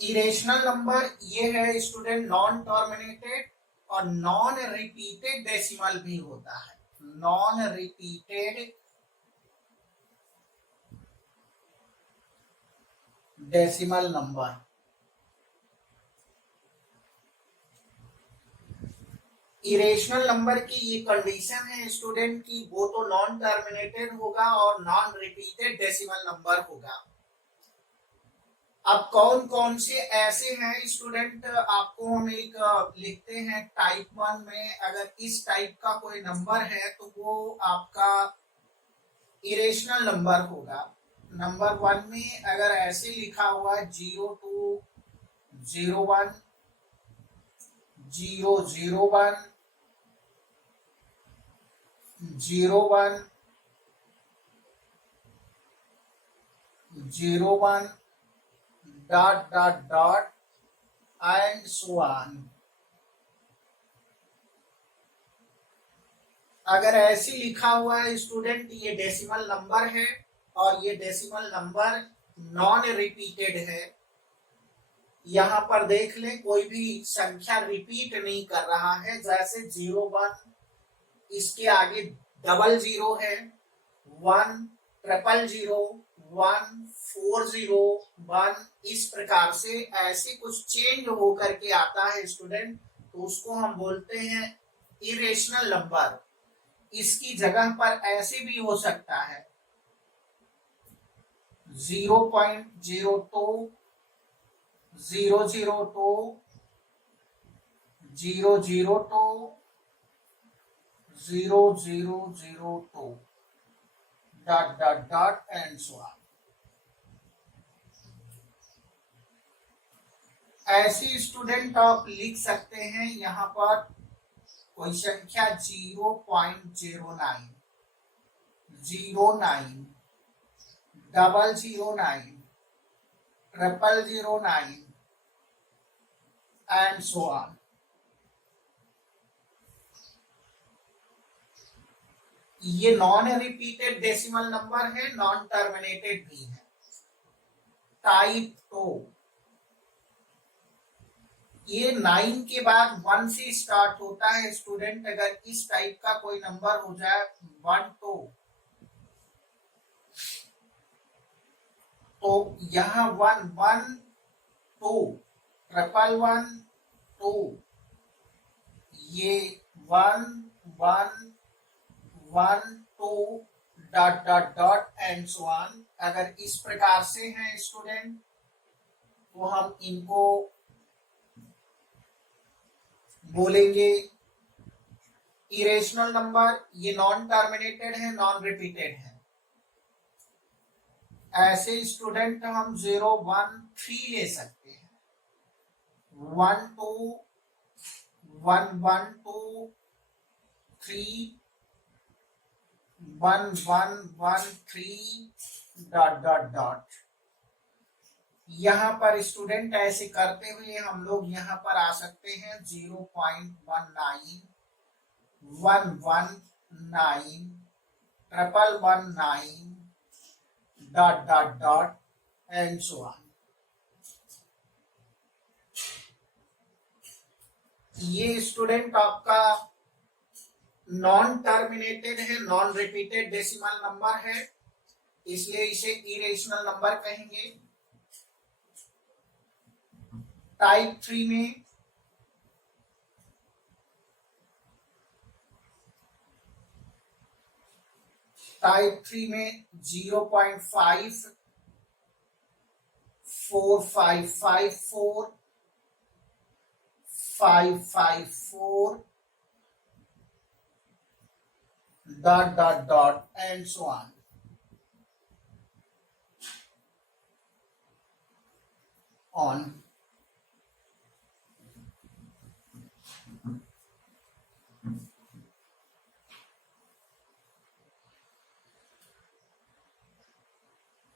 Irrational number ये है student non terminated और नॉन रिपीटेड डेसिमल भी होता है। Non repeated decimal number. Irrational number की ये कंडीशन है स्टूडेंट की वो तो नॉन टर्मिनेटेड होगा और नॉन रिपीटेड डेसिमल नंबर होगा। अब कौन कौन से ऐसे हैं स्टूडेंट, आपको हम एक लिखते हैं टाइप 1 में अगर इस टाइप का कोई नंबर है तो वो आपका इरेशनल नंबर होगा। नंबर 1 में अगर ऐसे लिखा हुआ है 0201 001 01 01 dot dot dot and so on. अगर ऐसे लिखा हुआ है स्टूडेंट ये डेसिमल नंबर है और ये डेसिमल नंबर नॉन रिपीटेड है। यहां पर देख लें कोई भी संख्या रिपीट नहीं कर रहा है, जैसे 01 इसके आगे 00 है, 1 000 1 401 इस प्रकार से ऐसे कुछ चेंज होकर के आता है स्टूडेंट, तो उसको हम बोलते हैं इरेशनल नंबर। इसकी जगह पर ऐसे भी हो सकता है 0.02 002 002 0002 dot dot dot and so on. ऐसे स्टूडेंट आप लिख सकते हैं यहां पर कोई संख्या 0.09 09 009 009 एंड सो ऑन। ये नॉन रिपीटेड डेसिमल नंबर है, नॉन टर्मिनेटेड भी है। टाइप 2 ये 9 के बाद 1 से स्टार्ट होता है स्टूडेंट। अगर इस टाइप का कोई नंबर हो जाए 1 तो यहाँ 1 1 2 1 2 ये 1 1 1 2 dot dot dot and so on. अगर इस प्रकार से हैं स्टूडेंट तो हम इनको बोलेंगे इरेशनल नंबर। ये नॉन टर्मिनेटेड है, नॉन रिपीटेड है। ऐसे स्टूडेंट हम 013 ले सकते हैं, 1 2 1 1 2 3 1 1 1 3 डॉट डॉट डॉट। यहाँ पर स्टूडेंट ऐसे करते हुए हम लोग यहाँ पर आ सकते हैं 0.19 119 119 dot dot dot and so on. ये स्टूडेंट आपका नॉन टर्मिनेटेड है, नॉन रिपीटेड डेसिमल नंबर है, इसलिए इसे इरेशनल नंबर कहेंगे। टाइप 3 में टाइप 3 में 0.5 4554 554 dot dot dot and so on।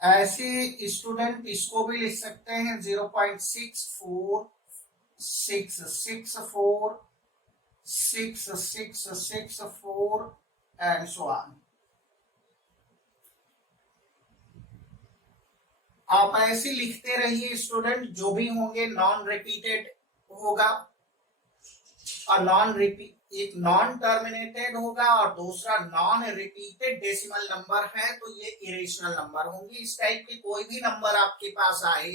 ऐसे स्टूडेंट इसको भी लिख सकते हैं 0.64 664 6664 एंड सो ऑन। आप ऐसे लिखते रहिए स्टूडेंट, जो भी होंगे नॉन रिपीटेड होगा और एक नॉन टर्मिनेटेड होगा और दूसरा नॉन रिपीटेड डेसिमल नंबर है तो ये इरेशनल नंबर होंगे। इस टाइप के कोई भी नंबर आपके पास आए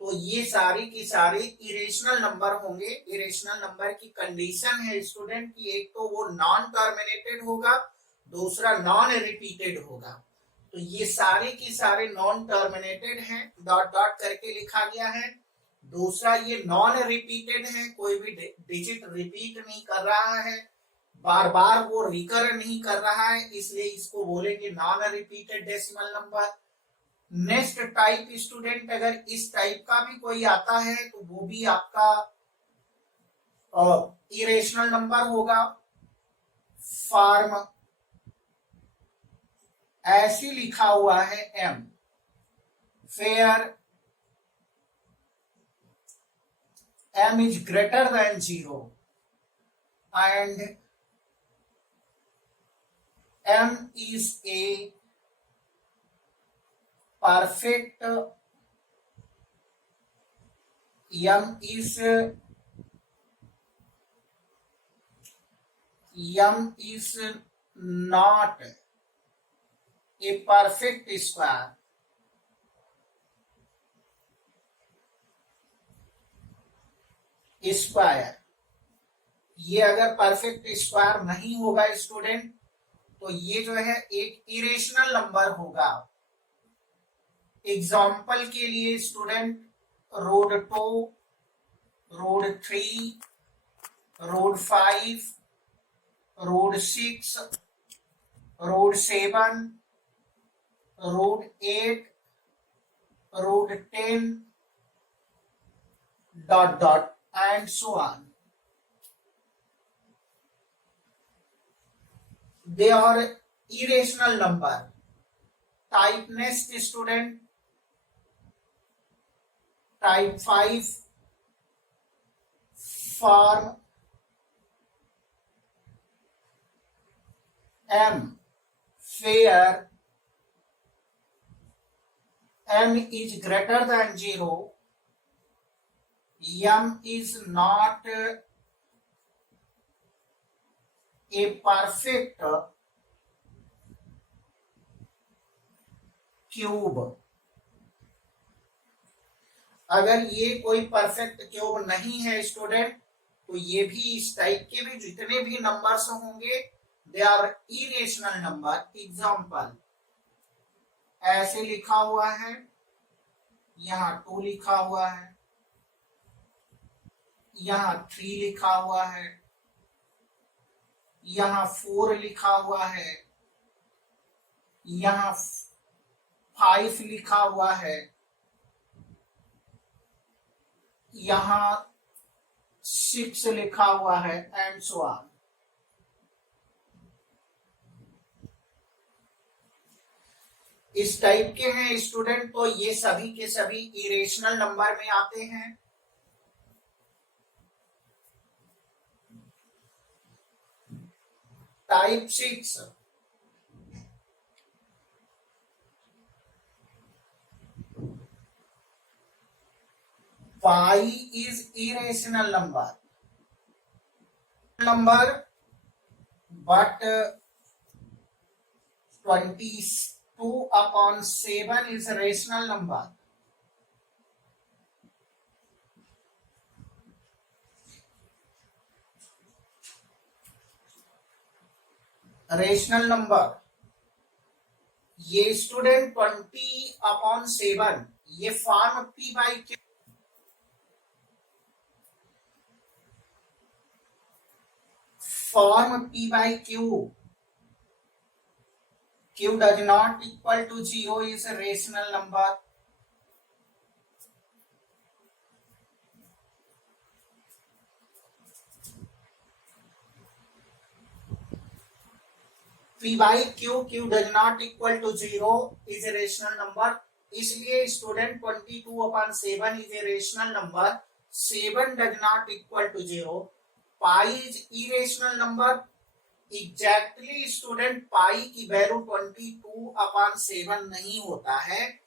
तो ये सारी की सारी इरेशनल नंबर होंगे। इरेशनल नंबर की कंडीशन है स्टूडेंट कि एक तो वो नॉन टर्मिनेटेड होगा, दूसरा नॉन रिपीटेड होगा। तो ये सारे की सारे नॉन टर्मिनेटेड हैं, डॉट डॉट करके लिखा गया है। दूसरा ये नॉन रिपीटेड है, कोई भी डिजिट रिपीट नहीं कर रहा है, बार बार वो रिकर नहीं कर रहा है, इसलिए इसको बोलेंगे non repeated decimal number. Next type student, अगर इस टाइप का भी कोई आता है तो वो भी आपका इरेशनल नंबर होगा। फॉर्म ऐसी लिखा हुआ है M, fair m is greater than 0 and m is a perfect, m is not a perfect square। Square, ये अगर परफेक्ट स्क्वायर नहीं होगा स्टूडेंट तो ये जो है एक इरेशनल नंबर होगा। एग्जाम्पल के लिए student, road 2, road 3, road 5, road 6, road 7, road 8, road 10, dot dot and so on. They are irrational number. Type next student, type 5, form m, where m is greater than 0, m is not a perfect cube. अगर ये कोई perfect cube नहीं है student तो ये भी इस type के भी जितने भी नंबर्स होंगे they are irrational number. Example ऐसे लिखा हुआ है, यहाँ 2 लिखा हुआ है, यहाँ 3 लिखा हुआ है, यहाँ 4 लिखा हुआ है, यहाँ 5 लिखा हुआ है, यहाँ 6 लिखा हुआ है एंड सो ऑन। इस टाइप के हैं स्टूडेंट, तो ये सभी के सभी इरेशनल नंबर में आते हैं। Type 6, pi is irrational number but 22/7 is a rational number। Rational number ये स्टूडेंट 20/7 ये form p by Q, form p by Q, q does not equal to 0 is a rational number। p by q, q does not equal to 0 is a rational number। इसलिए student 22/7 is a rational number, 7 does not equal to 0, pi is irrational number। Exactly student pi की value 22/7 नहीं होता है,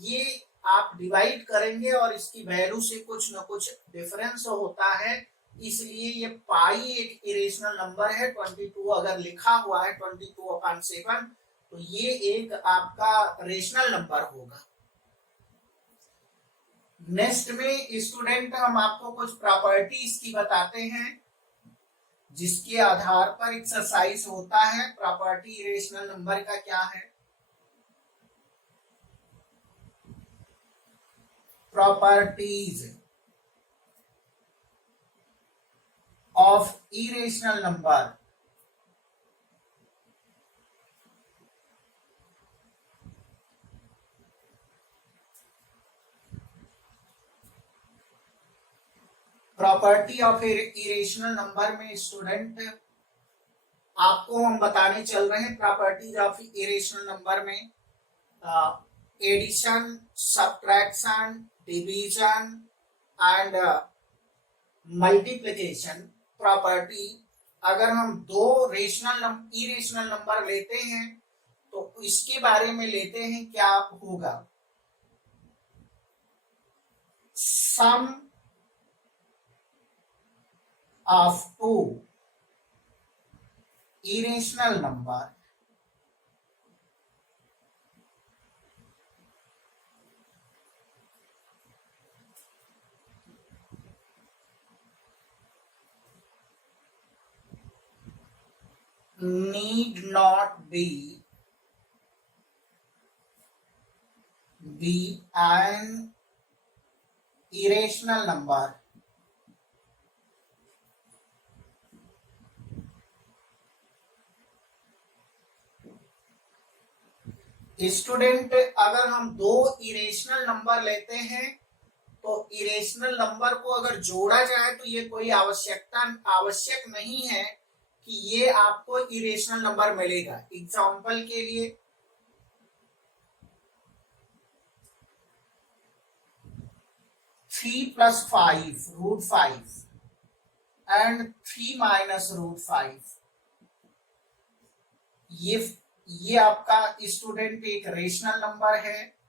ये आप divide करेंगे और इसकी वैल्यू से कुछ ना कुछ डिफरेंस होता है, इसलिए ये पाई एक इरेशनल नंबर है। 22 अगर लिखा हुआ है 22/7 तो ये एक आपका रेशनल नंबर होगा। नेक्स्ट में स्टूडेंट हम आपको कुछ प्रॉपर्टीज की बताते हैं जिसके आधार पर एक्सरसाइज होता है। प्रॉपर्टी इरेशनल नंबर का क्या है? Properties of irrational number. Property of irrational number में स्टूडेंट आपको हम बताने चल रहे हैं प्रॉपर्टीज ऑफ इरेशनल नंबर में addition, subtraction, division and multiplication property. अगर हम दो इरेशनल नंबर लेते हैं तो इसके बारे में लेते हैं क्या होगा। Sum of two irrational number need not be an irrational number। Student अगर हम दो इरेशनल नंबर लेते हैं तो इरेशनल नंबर को अगर जोड़ा जाए तो ये कोई आवश्यक नहीं है कि ये आपको इरेशनल नंबर मिलेगा। एग्जाम्पल के लिए 3 + 5 √5 एंड 3 - √5 ये आपका स्टूडेंट एक रेशनल नंबर है।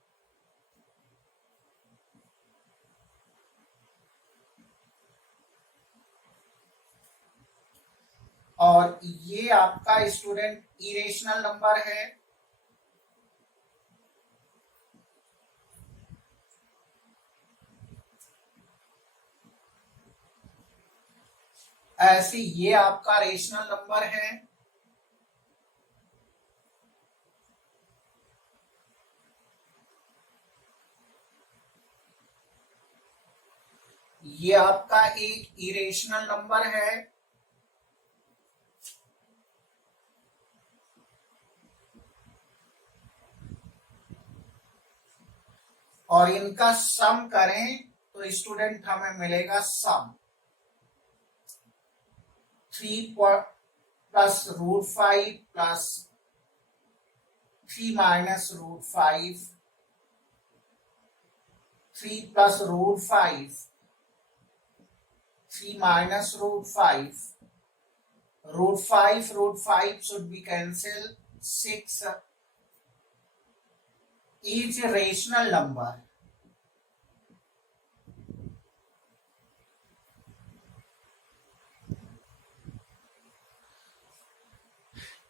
और ये आपका स्टूडेंट इरेशनल नंबर है। ऐसे ये आपका रेशनल नंबर है। ये आपका एक इरेशनल नंबर है। और इनका सम करें तो स्टूडेंट हमें मिलेगा सम 3 + √5 + 3 - √5 3 + √5 3 - √5 √5 should be cancelled। 6 is a rational number।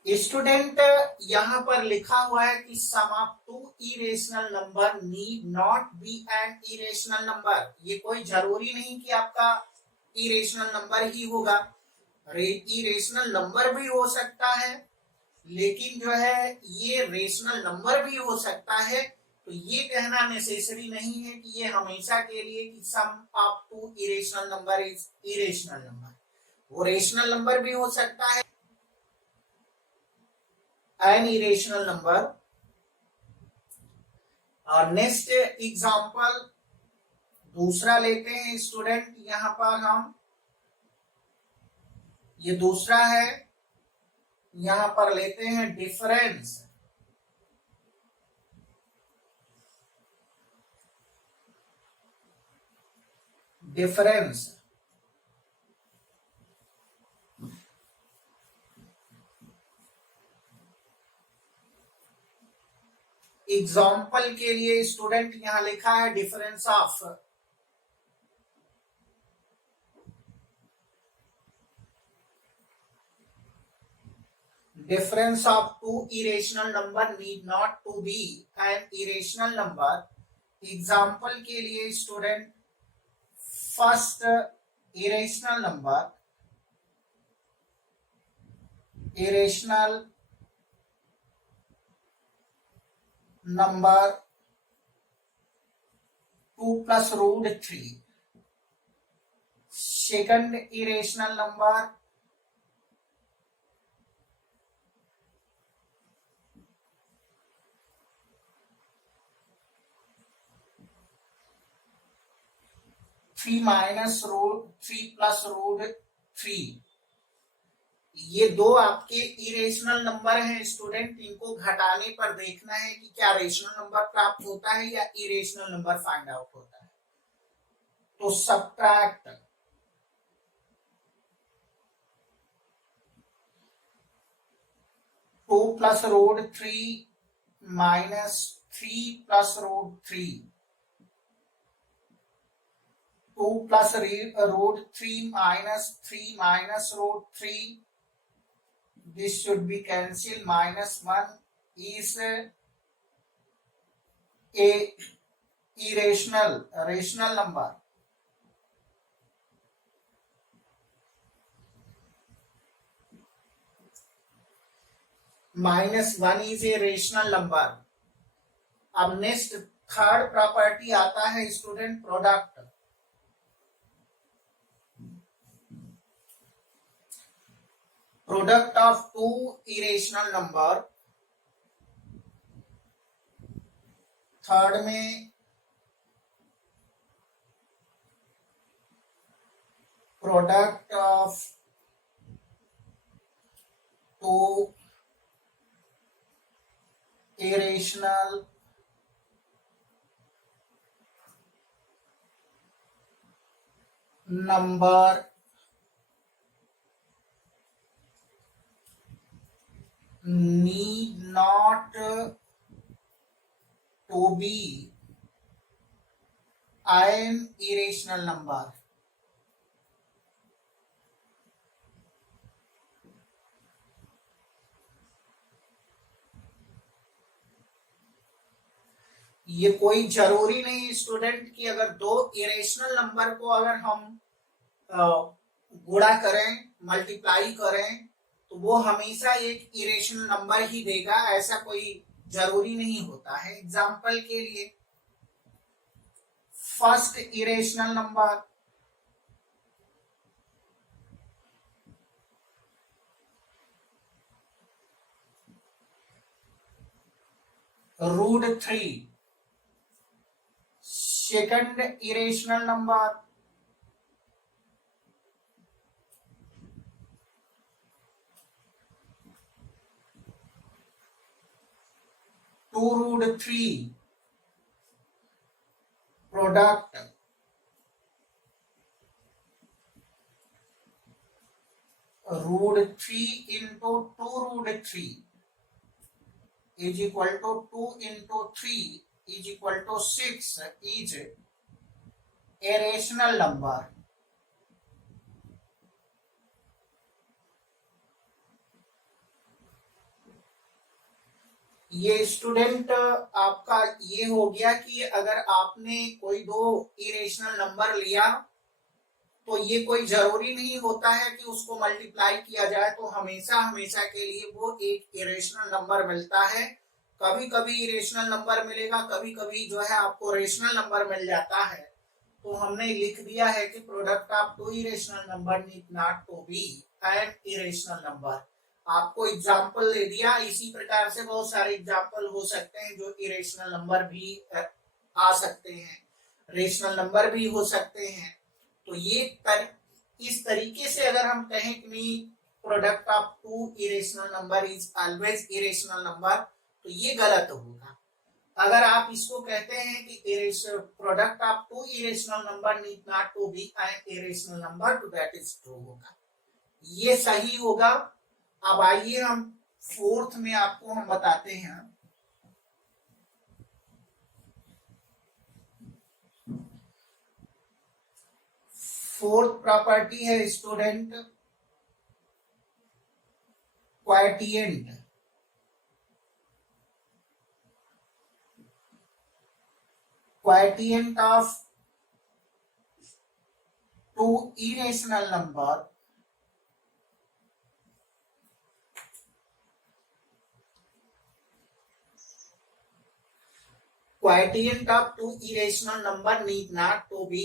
Student यहां पर लिखा हुआ है कि sum of two irrational number need not be an irrational number. ये कोई जरूरी नहीं कि आपका इरेशनल नंबर ही होगा, इरेशनल नंबर भी हो सकता है, लेकिन जो है ये रेशनल नंबर भी हो सकता है। तो ये कहना नेसेसरी नहीं है कि ये हमेशा के लिए कि sum of two irrational number is irrational number. वो रेशनल नंबर भी हो सकता है, एन इरेशनल नंबर। और नेक्स्ट एग्जांपल दूसरा लेते हैं स्टूडेंट। यहां पर हम ये दूसरा है, यहां पर लेते हैं डिफरेंस। डिफरेंस एग्जाम्पल के लिए स्टूडेंट यहां लिखा है difference of two irrational number need not to be an irrational number. Example के लिए student first irrational number 2 plus root 3. Second irrational number 3 minus root 3 plus root 3. ये दो आपके इरेशनल नंबर हैं स्टूडेंट, इनको घटाने पर देखना है कि क्या रेशनल नंबर प्राप्त होता है या इरेशनल नंबर फाइंड आउट होता है। तो subtract 2 plus root 3 minus 3 plus root 3. 2 plus root 3 minus 3 minus root 3. This should be cancelled. Minus 1 is a rational number. Minus 1 is a rational number. अब next third property आता है student product. Product of two irrational number, third में product of two irrational number need not to be an irrational number. ये कोई जरूरी नहीं student कि अगर दो इरेशनल नंबर को अगर हम गुणा करें, मल्टीप्लाई करें, तो वो हमेशा एक इरेशनल नंबर ही देगा, ऐसा कोई जरूरी नहीं होता है। एग्जाम्पल के लिए first irrational number root 3, second irrational number 2 root 3, product root 3 into 2 root 3 is equal to 2 into 3 is equal to 6 is a rational number. ये स्टूडेंट आपका ये हो गया कि अगर आपने कोई दो इरेशनल नंबर लिया तो ये कोई जरूरी नहीं होता है कि उसको मल्टीप्लाई किया जाए तो हमेशा हमेशा के लिए वो एक इरेशनल नंबर मिलता है। कभी कभी इरेशनल नंबर मिलेगा, कभी कभी जो है आपको रेशनल नंबर मिल जाता है। तो हमने लिख दिया है कि product of two irrational number need not to be an irrational number. आपको एग्जाम्पल दे दिया, इसी प्रकार से बहुत सारे एग्जाम्पल हो सकते हैं जो इरेशनल नंबर भी आ सकते हैं, रेशनल नंबर भी हो सकते हैं। तो ये इस तरीके से अगर हम कहें कि product of two irrational number is always irrational number, तो ये गलत होगा। अगर आप इसको कहते हैं कि product of two irrational number need not to be an irrational number, तो दैट इज ट्रू होगा, ये सही होगा। अब आइए हम फोर्थ में आपको हम बताते हैं फोर्थ प्रॉपर्टी है student quotient. Quotient of two irrational number quotient of two irrational number need not to be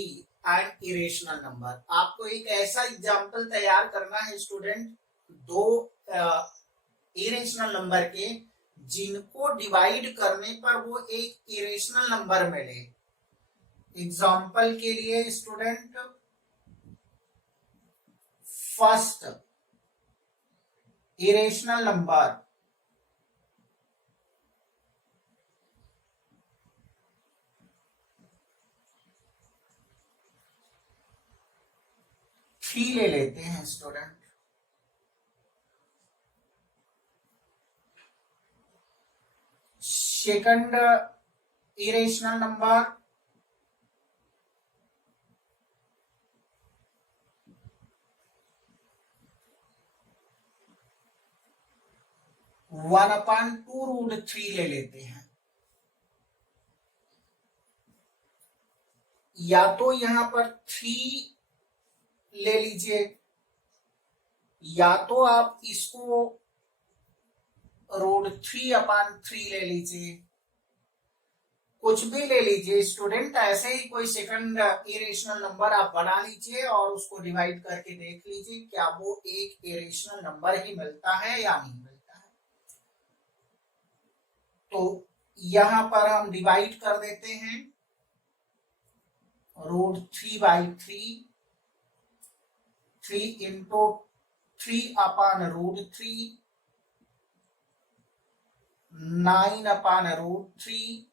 an irrational number. आपको एक ऐसा एग्जांपल तैयार करना है स्टूडेंट, दो इरेशनल नंबर के जिनको डिवाइड करने पर वो एक इरेशनल नंबर मिले। एग्जांपल के लिए स्टूडेंट फर्स्ट इरेशनल नंबर 3 ले लेते हैं स्टूडेंट। सेकंड इरेशनल नंबर 1/2√3 ले लेते हैं। या तो यहां पर 3 ले लीजिए, या तो आप इसको √3/3 ले लीजिए, कुछ भी ले लीजिए स्टूडेंट। ऐसे ही कोई सेकंड इरेशनल नंबर आप बना लीजिए और उसको डिवाइड करके देख लीजिए क्या वो एक इरेशनल नंबर ही मिलता है या नहीं मिलता है। तो यहां पर हम डिवाइड कर देते हैं √3/3, 3 into 3/√3, 9/√3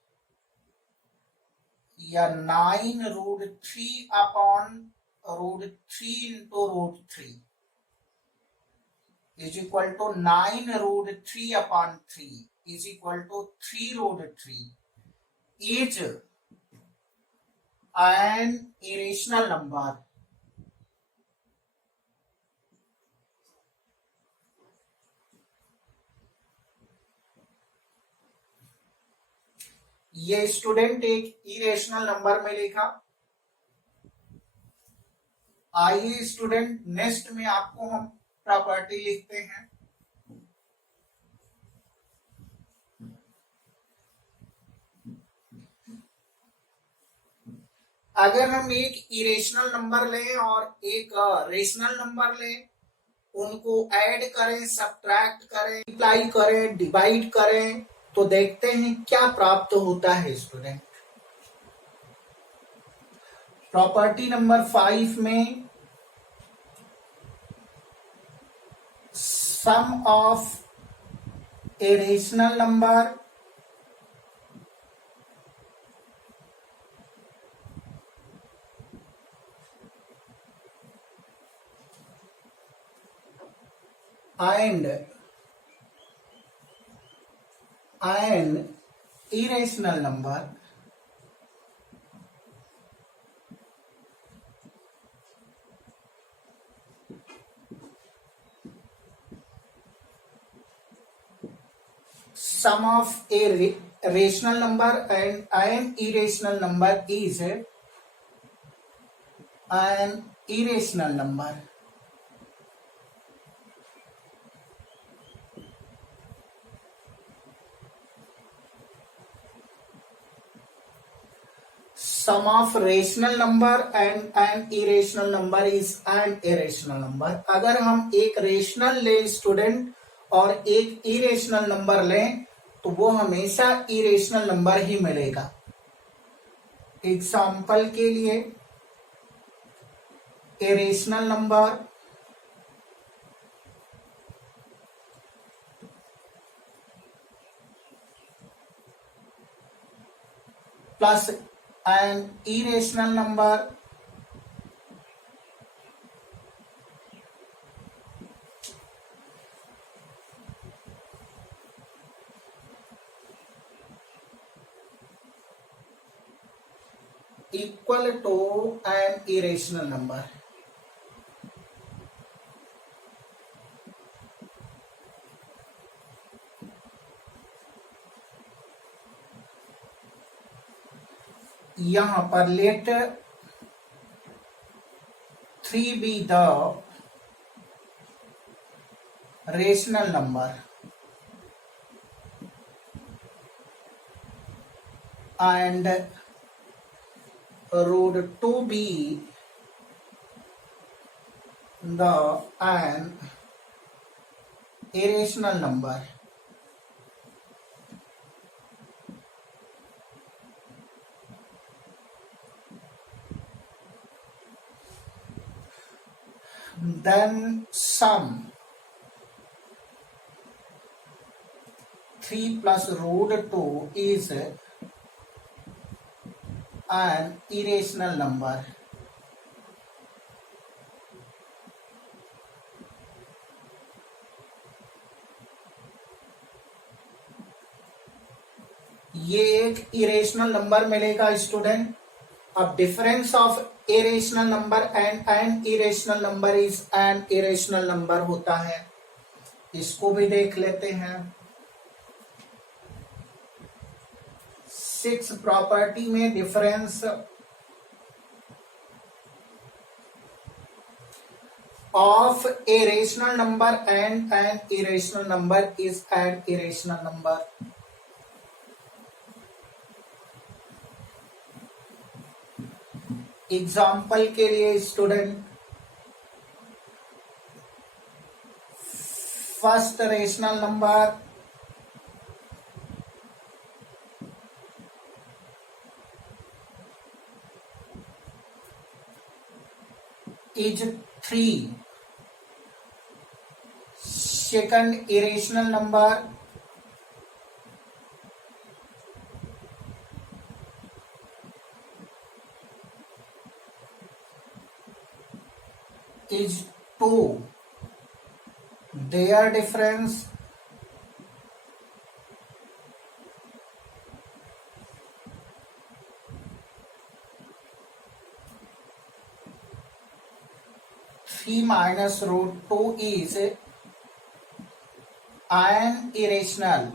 या 9√3/√3 into √3 is equal to 9√3/3 is equal to 3√3 is an irrational number। ये स्टूडेंट एक इरेशनल नंबर में लिखा। आइए स्टूडेंट नेक्स्ट में आपको हम प्रॉपर्टी लिखते हैं। अगर हम एक इरेशनल नंबर लें और एक रेशनल नंबर लें, उनको ऐड करें, सब्ट्रैक्ट करें, मल्टीप्लाई करें, डिवाइड करें, तो देखते हैं क्या प्राप्त होता है स्टूडेंट। प्रॉपर्टी नंबर 5 में sum of a rational number and an irrational number sum of a rational number and an irrational number is an irrational number। Sum of rational number and an irrational number is an irrational number। अगर हम एक rational लें student और एक irrational number लें तो वो हमेशा इरेशनल नंबर ही मिलेगा। एग्जाम्पल के लिए irrational number plus an irrational number equal to an irrational number। यहां पर let 3 be the rational number and root 2 be the an irrational number. Then sum 3 plus root 2 is an irrational number. ये एक irrational number मिलेगा student. अब difference of irrational number and an irrational number is an irrational number होता है. इसको भी देख लेते हैं. 6 प्रॉपर्टी में difference of a rational number and an irrational number is an irrational number. Example के लिए student, first rational number is 3. Second irrational number is 2. Their difference three minus root 2 is an irrational.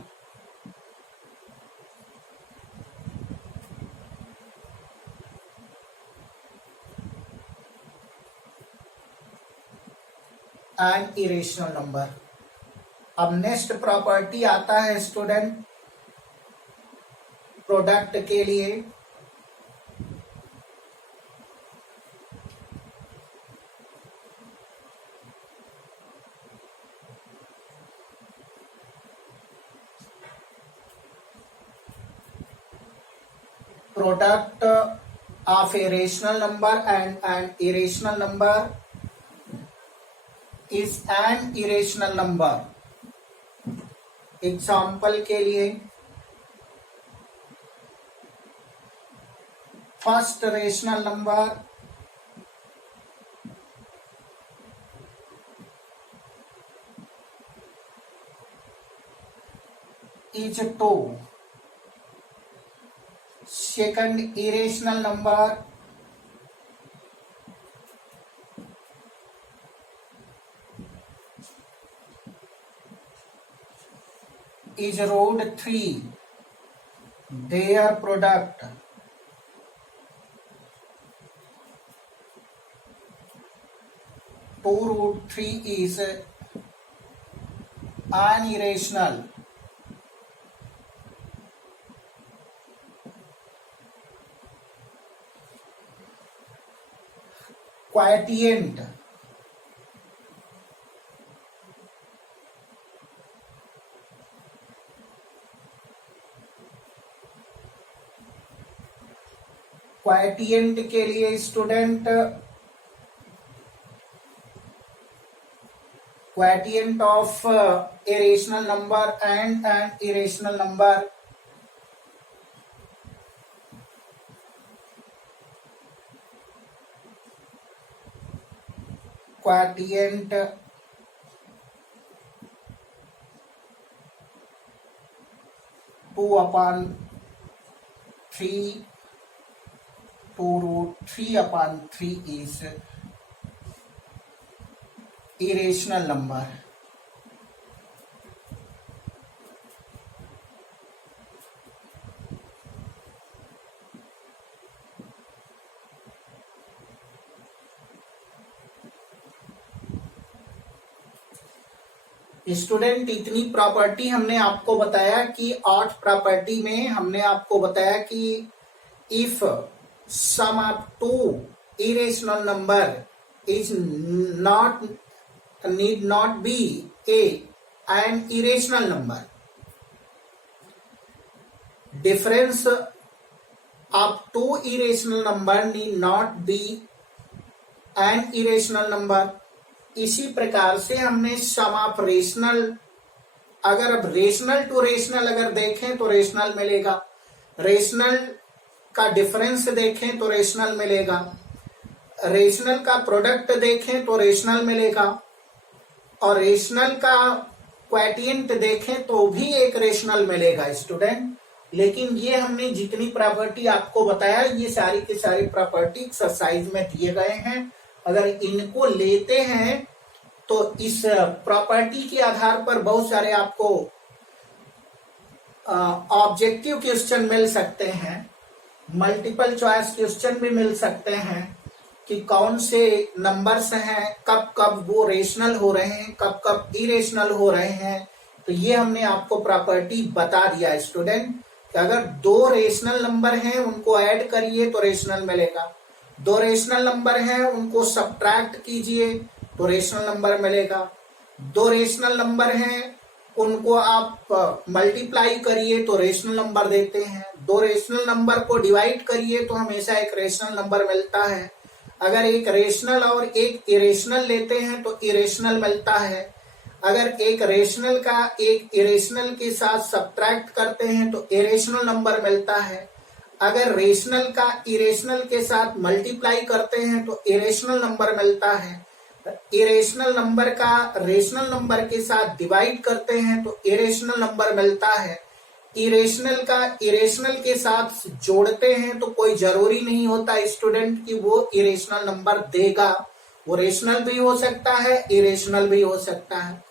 N irrational number. अब next property आता है student product के लिए. Product of a rational number and an irrational number is an irrational number. Example के लिए first rational number is 2. Second irrational number is root 3. Their product two root 3 is an irrational. Quotient quotient के लिए student quotient of a rational number and an irrational number quotient two upon 3 2 root 3 upon 3 is irrational number. Student इतनी property हमने आपको बताया कि 8 property में हमने आपको बताया कि if sum of two irrational number is not need not be an irrational number, difference of two irrational number need not be an irrational number। इसी प्रकार से हमने सम ऑफ रेशनल, अगर अब रेशनल टू रेशनल अगर देखें तो रेशनल मिलेगा, रेशनल का डिफरेंस देखें तो रेशनल मिलेगा, रेशनल का प्रोडक्ट देखें तो रेशनल मिलेगा, और रेशनल का क्वोटिएंट देखें तो भी एक रेशनल मिलेगा स्टूडेंट। लेकिन ये हमने जितनी प्रॉपर्टी आपको बताया ये सारी की सारी प्रॉपर्टी एक्सरसाइज में दिए गए हैं। अगर इनको लेते हैं तो इस प्रॉपर्टी के आधार पर बहुत सारे आपको ऑब्जेक्टिव क्वेश्चन मिल सकते हैं, मल्टीपल चॉइस क्वेश्चन भी मिल सकते हैं कि कौन से नंबर्स हैं, कब कब वो रेशनल हो रहे हैं, कब कब इरेशनल हो रहे हैं। तो ये हमने आपको प्रॉपर्टी बता दिया स्टूडेंट कि अगर दो रेशनल नंबर हैं उनको ऐड करिए तो रेशनल मिलेगा, दो रेशनल नंबर हैं उनको सब्ट्रैक्ट कीजिए तो रेशनल नंबर मिलेगा, दो रेशनल नंबर हैं उनको आप मल्टीप्लाई करिए तो रेशनल नंबर देते हैं, दो रेशनल नंबर को डिवाइड करिए तो हमेशा एक रेशनल नंबर मिलता है। अगर एक रेशनल और एक इरेशनल लेते हैं तो इरेशनल मिलता है, अगर एक रेशनल का एक इरेशनल के साथ सब्ट्रैक्ट करते हैं तो इरेशनल नंबर मिलता है, अगर रेशनल का इरेशनल के साथ मल्टीप्लाई करते हैं तो इरेशनल नंबर मिलता है, इरेशनल नंबर का रेशनल नंबर के साथ डिवाइड करते हैं तो इरेशनल नंबर मिलता है, इरेशनल का इरेशनल के साथ जोड़ते हैं तो कोई जरूरी नहीं होता स्टूडेंट कि वो इरेशनल नंबर देगा, वो रेशनल भी हो सकता है इरेशनल भी हो सकता है।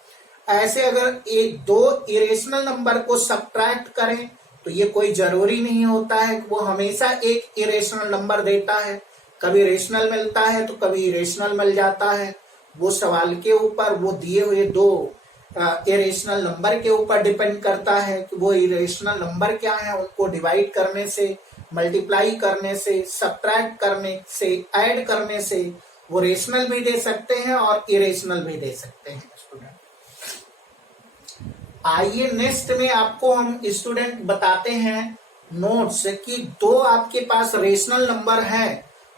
ऐसे अगर एक दो इरेशनल नंबर को सब्ट्रैक्ट करें तो ये कोई जरूरी नहीं होता है कि वो हमेशा एक इरेशनल नंबर देता है, कभी रेशनल मिलता है तो कभी इरेशनल मिल जाता है। वो सवाल के ऊपर, वो दिए हुए दो इरेशनल नंबर के ऊपर डिपेंड करता है कि वो इरेशनल नंबर क्या है, उनको डिवाइड करने से, मल्टीप्लाई करने से, सब्ट्रैक्ट करने से, ऐड करने से वो रेशनल भी दे सकते हैं और इरेशनल भी दे सकते हैं स्टूडेंट। आइए नेक्स्ट में आपको हम स्टूडेंट बताते हैं नोट्स कि दो आपके पास रेशनल नंबर है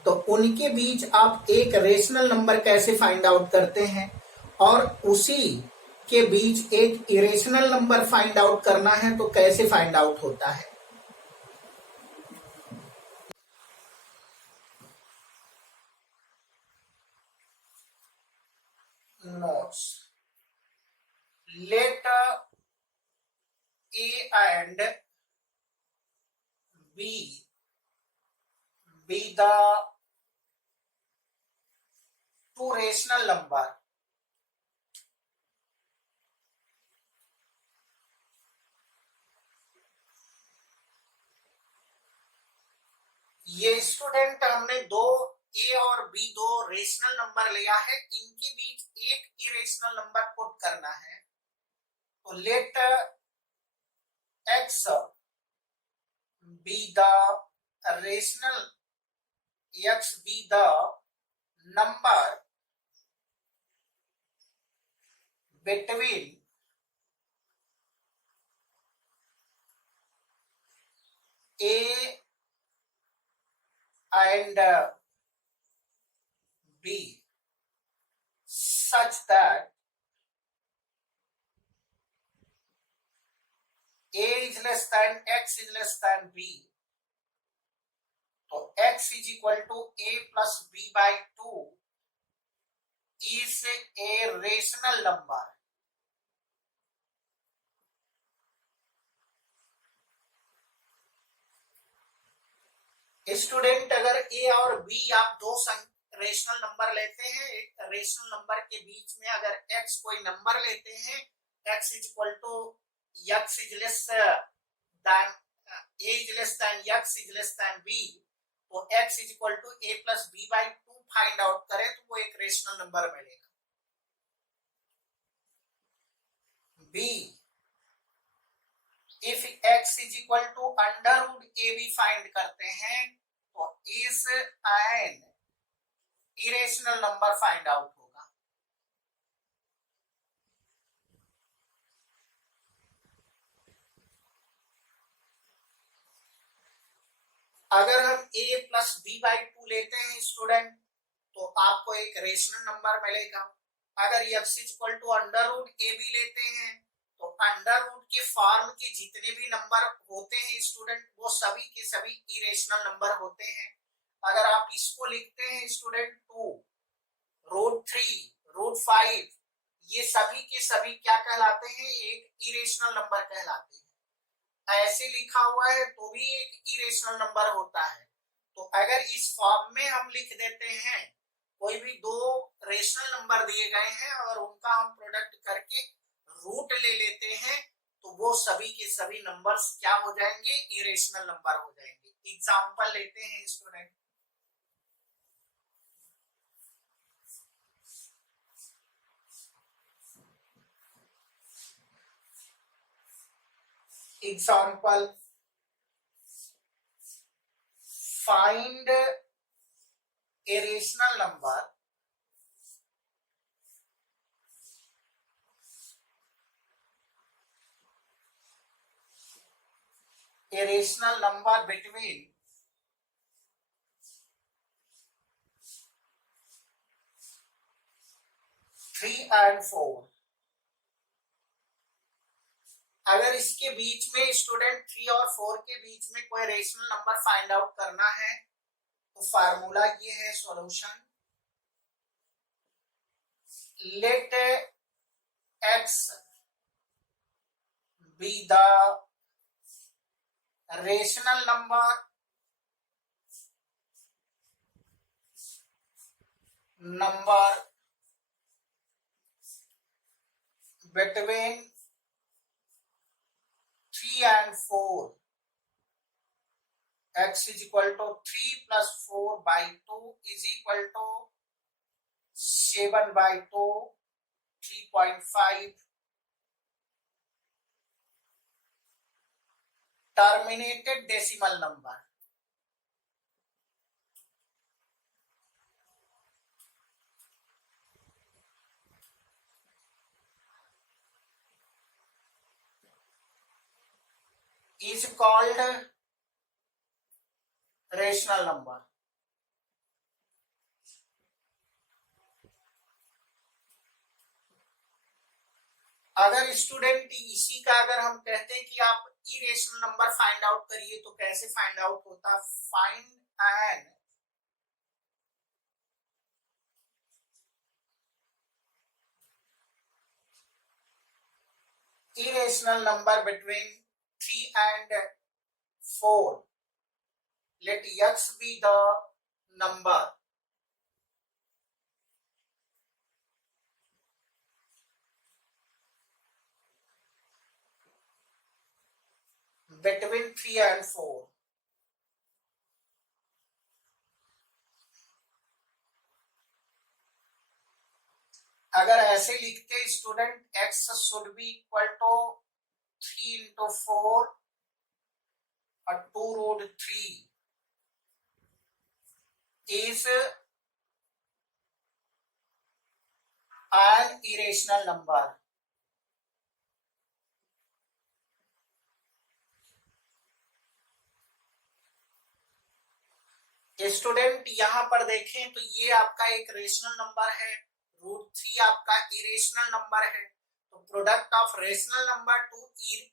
तो उनके बीच आप एक रेशनल नंबर कैसे फाइंड आउट करते हैं, और उसी के बीच एक इरेशनल नंबर फाइंड आउट करना है तो कैसे फाइंड आउट होता है। Notes, let A and B be the two rational number ये स्टूडेंट हमने दो ए और बी दो रेशनल नंबर लिया है, इनके बीच एक इरेशनल नंबर पुट करना है। तो let x be the rational, x be the number between A and B such that A is less than X is less than B, तो X is equal to A plus B by 2 is a rational number। Student अगर ए और B आप दो rational number लेते हैं, एक rational number के बीच में अगर एक्स कोई नंबर लेते हैं, x is equal to x is less than a is less than x is less than b, तो x is equal to a plus b by 2 find out करें तो वो एक रेशनल नंबर मिलेगा। B, if x is equal to under root A b find करते हैं तो is an irrational number find out होगा। अगर हम a plus b by two लेते हैं स्टूडेंट तो आपको एक रेशनल नंबर मिलेगा। अगर x equal to under root A B लेते हैं तो अंडर रूट के फॉर्म के जितने भी नंबर होते हैं स्टूडेंट वो सभी के सभी इरेशनल नंबर होते हैं। अगर आप इसको लिखते हैं student two, root three, root five, ये सभी के सभी क्या कहलाते हैं, एक इरेशनल नंबर कहलाते हैं। ऐसे लिखा हुआ है तो भी एक इरेशनल नंबर होता है। तो अगर इस फॉर्म में हम लिख देते हैं, कोई भी दो रेशनल नंबर दिए गए हैं और उनका हम प्रोडक्ट करके रूट ले लेते हैं तो वो सभी के सभी नंबर्स क्या हो जाएंगे, इरेशनल नंबर हो जाएंगे। एग्जांपल लेते हैं student, example find A rational number between 3 and 4। अगर इसके बीच में स्टूडेंट 3 और 4 के बीच में कोई रेशनल नंबर फाइंड आउट करना है तो फार्मूला ये है solution, let x be the rational number between 3 and 4, x is equal to 3 plus 4 by 2 is equal to 7 by 2, 3.5। Terminated decimal number, is called rational number. अगर student इसी का अगर हम कहते हैं कि आप इरेशनल नंबर फाइंड आउट करिए तो कैसे फाइंड आउट होता, find an irrational number between 3 and 4, let x be the number between 3 and 4। अगर ऐसे लिखते student x should be equal to 3 into 4 और 2 root 3 is an irrational number। Student यहां पर देखें तो ये आपका एक रेशनल नंबर है, रूट 3 आपका इरेशनल नंबर है। तो product of rational number to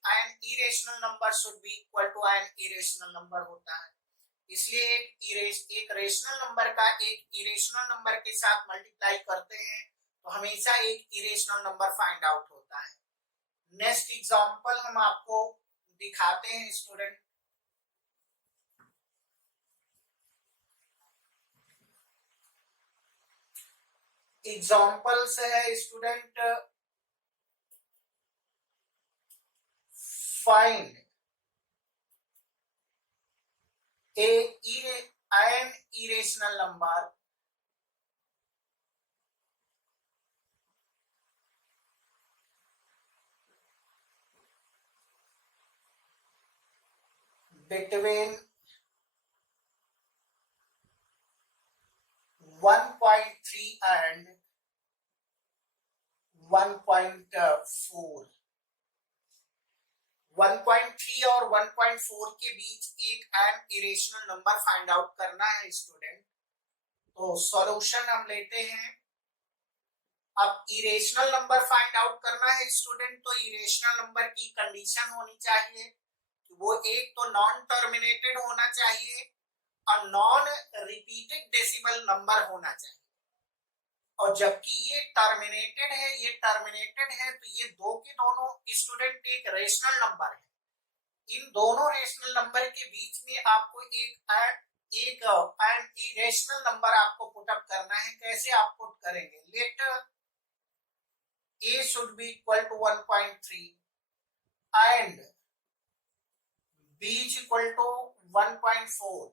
an irrational number should be equal to an irrational number होता है। इसलिए एक रेशनल नंबर का एक इरेशनल नंबर के साथ मल्टीप्लाई करते हैं तो हमेशा एक इरेशनल नंबर फाइंड आउट होता है। नेक्स्ट एग्जांपल हम आपको दिखाते हैं स्टूडेंट, एग्जांपल्स है student, find N irrational number between 1.3 and 1.4। 1.3 और 1.4 के बीच एक N irrational number find out करना है स्टूडेंट। तो सॉल्यूशन हम लेते हैं। अब इरेशनल नंबर फाइंड आउट करना है स्टूडेंट, तो इरेशनल नंबर की कंडीशन होनी चाहिए कि वो एक तो नॉन टर्मिनेटेड होना चाहिए और नॉन रिपीटेड डेसिमल नंबर होना चाहिए। और जबकि ये टर्मिनेटेड है तो ये दो के दोनों स्टूडेंट एक रेशनल नंबर है। इन दोनों रेशनल नंबर के बीच में आपको एक इरेशनल नंबर आपको पुटअप करना है। कैसे आप पुट करेंगे? Let a should be equal to 1.3 and b is equal to 1.4।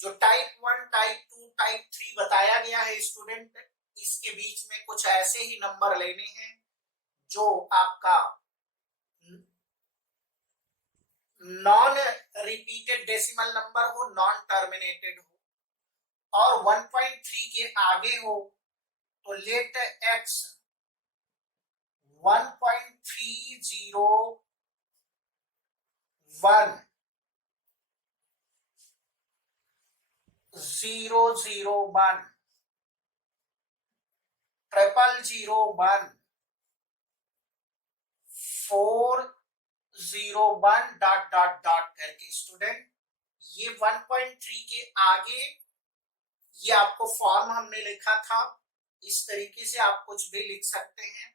जो टाइप 1, टाइप 2, टाइप 3 बताया गया है स्टूडेंट, इसके बीच में कुछ ऐसे ही नंबर लेने हैं जो आपका नॉन रिपीटेड डेसिमल नंबर हो, नॉन टर्मिनेटेड हो और 1.3 के आगे हो। तो let x 1.301 001 001 401 dot dot dot करके स्टूडेंट ये 1.3 के आगे ये आपको फॉर्म हमने लिखा था, इस तरीके से आप कुछ भी लिख सकते हैं।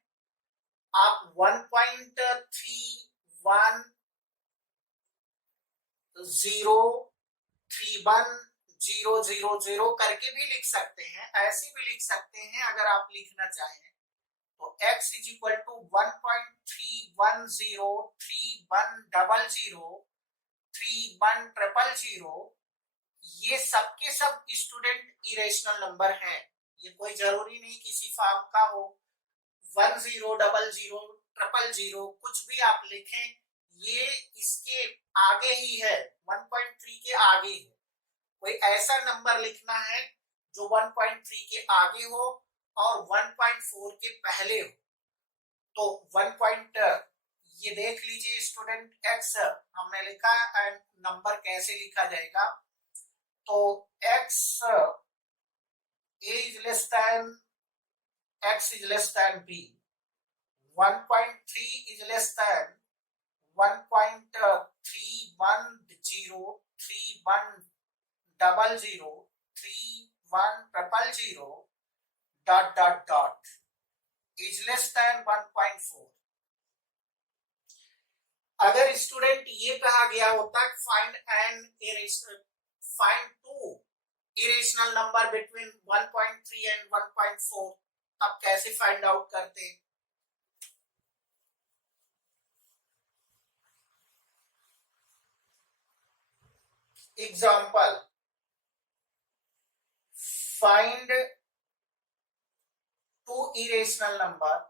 आप 1.3103100 करके भी लिख सकते हैं, ऐसे भी लिख सकते हैं अगर आप लिखना चाहें। तो x इज इक्वल टू 1.3103100 ये सबके सब स्टूडेंट इरेशनल नंबर हैं। ये कोई जरूरी नहीं किसी फॉर्म का हो। 10000000 कुछ भी आप लिखें, ये इसके आगे ही है, 1.3 के आगे है। कोई ऐसा नंबर लिखना है जो 1.3 के आगे हो और 1.4 के पहले हो। तो 1. ये देख लीजिए स्टूडेंट, x हमने लिखा एंड नंबर कैसे लिखा जाएगा। तो x is less than b, 1.3 is less than 1.31031003103100 dot dot dot is less than 1.4। अगर स्टूडेंट ये कहा गया होता find two irrational number between 1.3 and 1.4, तब कैसे फाइंड आउट करते? Example, find two irrational number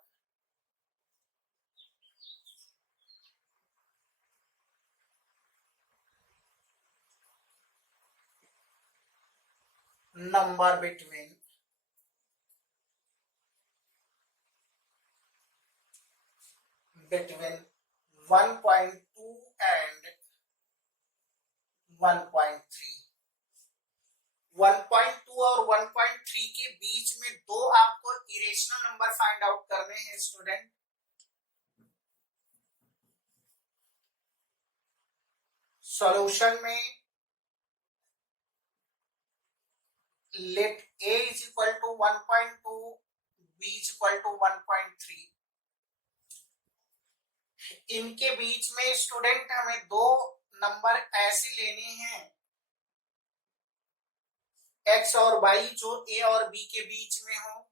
number between 1.2 and 1.3। 1.2 और 1.3 के बीच में दो आपको इरेशनल नंबर फाइंड आउट करने हैं स्टूडेंट। सॉल्यूशन में let a is equal to 1.2, b is equal to 1.3। इनके बीच में स्टूडेंट हमें दो नंबर ऐसे लेने हैं x और y जो a और b के बीच में हो।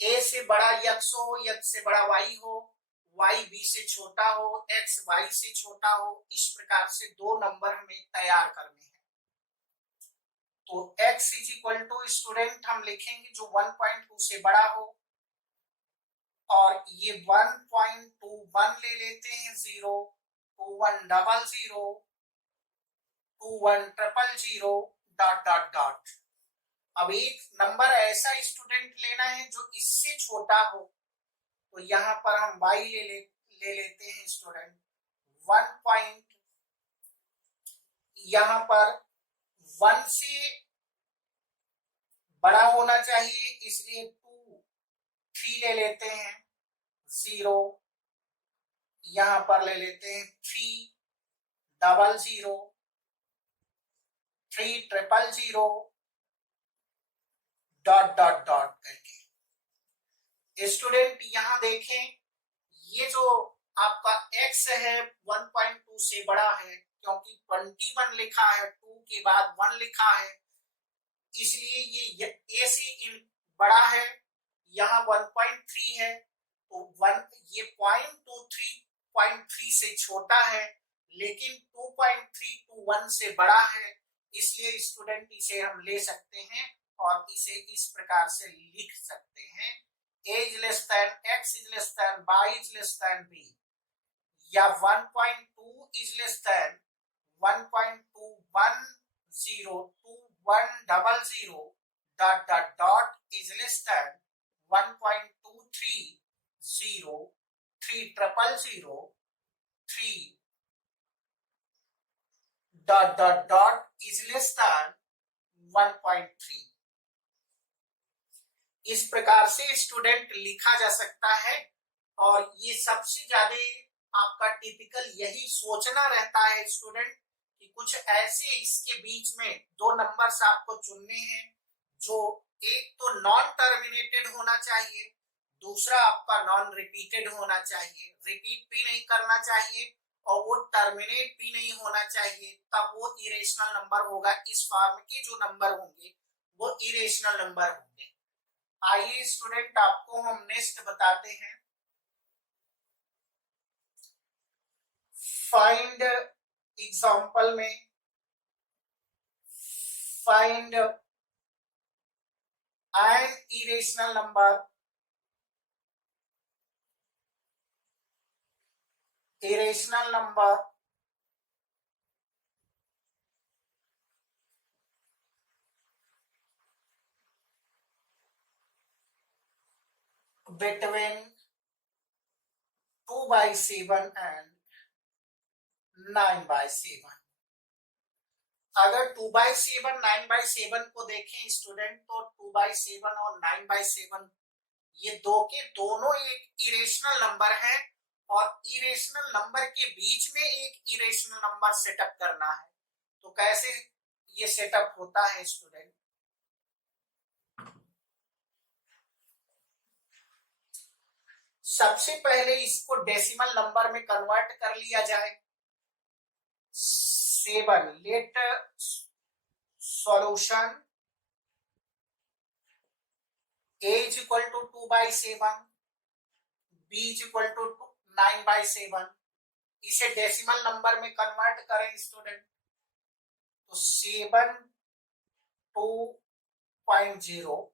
a से बड़ा x हो, x से बड़ा y हो, y b से छोटा हो, x y से छोटा हो। इस प्रकार से दो नंबर हमें तैयार करने हैं। तो x is equal to student हम लिखेंगे जो 1.2 से बड़ा हो और ये 1.21 ले लेते हैं 02100 2100 डॉट डॉट डॉट। अब एक नंबर ऐसा स्टूडेंट लेना है जो इससे छोटा हो, तो यहाँ पर हम y ले लेते हैं स्टूडेंट 1 पॉइंट, यहाँ पर 1 से बड़ा होना चाहिए इसलिए 2 3 ले लेते हैं, 0 यहाँ पर ले लेते हैं 300 3000 डॉट डॉट डॉट करके। स्टूडेंट यहाँ देखें, ये जो आपका x है 1.2 से बड़ा है, क्योंकि 21 लिखा है, 2 के बाद 1 लिखा है, इसलिए ये a से इन बड़ा है। यहाँ 1.3 है तो 1 ये 0.23 से छोटा है, लेकिन 2.3 to 1 से बड़ा है, इसलिए स्टूडेंट इसे हम ले सकते हैं और इसे इस प्रकार से लिख सकते हैं, a is less than x is less than y is less than b, या 1.2 is less than 1.2102100 dot dot dot is less than 1.230 dot dot dot is less than 1.3। इस प्रकार से स्टूडेंट लिखा जा सकता है, और ये सबसे ज्यादा आपका टिपिकल यही सोचना रहता है स्टूडेंट कि कुछ ऐसे इसके बीच में दो नंबर्स आपको चुनने हैं, जो एक तो नॉन टर्मिनेटेड होना चाहिए, दूसरा आपका नॉन रिपीटेड होना चाहिए, रिपीट भी नहीं करना चाहिए और वो टर्मिनेट भी नहीं होना चाहिए, तब वो इरेशनल नंबर होगा। इस फॉर्म के जो नंबर होंगे वो इरेशनल नंबर होंगे। आइए स्टूडेंट आपको हम नेक्स्ट बताते हैं, फाइंड एग्जाम्पल में find N irrational number between 2/7 and 9/7। अगर 2/7 9/7 को देखें स्टूडेंट, तो 2/7 और 9/7 ये दो के दोनों एक इरेशनल नंबर है, और इरेशनल नंबर के बीच में एक इरेशनल नंबर सेटअप करना है। तो कैसे ये सेटअप होता है स्टूडेंट, सबसे पहले इसको डेसिमल नंबर में कन्वर्ट कर लिया जाए। 7 let solution a is equal to 2/7, b is equal to 9/7। इसे डेसिमल नंबर में कन्वर्ट करें स्टूडेंट, तो 7 2.0